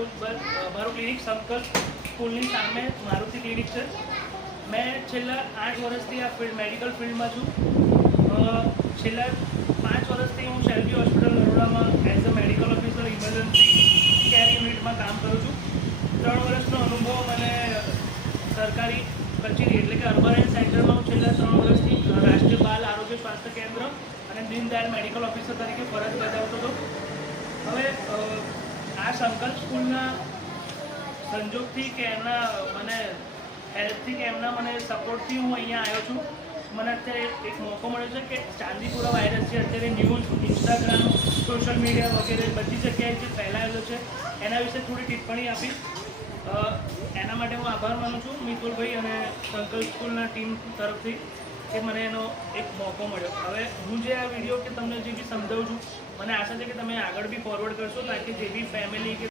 મારું ક્લિનિક સંકલ્પ સ્કૂલની સામે મારુતિ ક્લિનિક છે. મેં છેલ્લા 8 વર્ષથી આ મેડિકલ ફિલ્ડમાં છું. છેલ્લા 5 વર્ષથી હું શેલ્બી હોસ્પિટલ નરોડામાં as a medical officer emergency care યુનિટમાં કામ કરું છું. 3 વર્ષનો અનુભવ મને સરકારી કચેરી એટલે કે અર્બન હેલ્થ સેન્ટરમાં હું છેલ્લા 3 વર્ષથી રાષ્ટ્રીય બાલ આરોગ્ય સ્વાસ્થ્ય કેન્દ્ર અને દીનદયાળ મેડિકલ ઓફિસર તરીકે ફરજ બજાવતો હતો. હવે આ સંકલ્પ સ્કૂલના સંજોગથી કે એમના મને હેલ્પથી કે એમના મને સપોર્ટથી હું અહીંયા આવ્યો છું. મને અત્યારે એક મોકો મળ્યો છે કે ચાંદીપુરા વાયરસ જે અત્યારે ન્યૂઝ ઇન્સ્ટાગ્રામ સોશિયલ મીડિયા વગેરે બધી જગ્યાએ જે ફેલાયેલો છે એના વિશે થોડી ટિપ્પણી આપીશ. એના માટે હું આભાર માનું છું મિતુલભાઈ અને સંકલ્પ સ્કૂલના ટીમ તરફથી કે મને એનો એક મોકો મળ્યો. હવે હું જે આ વિડીયો કે તમને જે બી સમજાવું છું મને આશા છે કે તમે આગળ બી ફોરવર્ડ કરશો તાકી જે બી ફેમિલી કે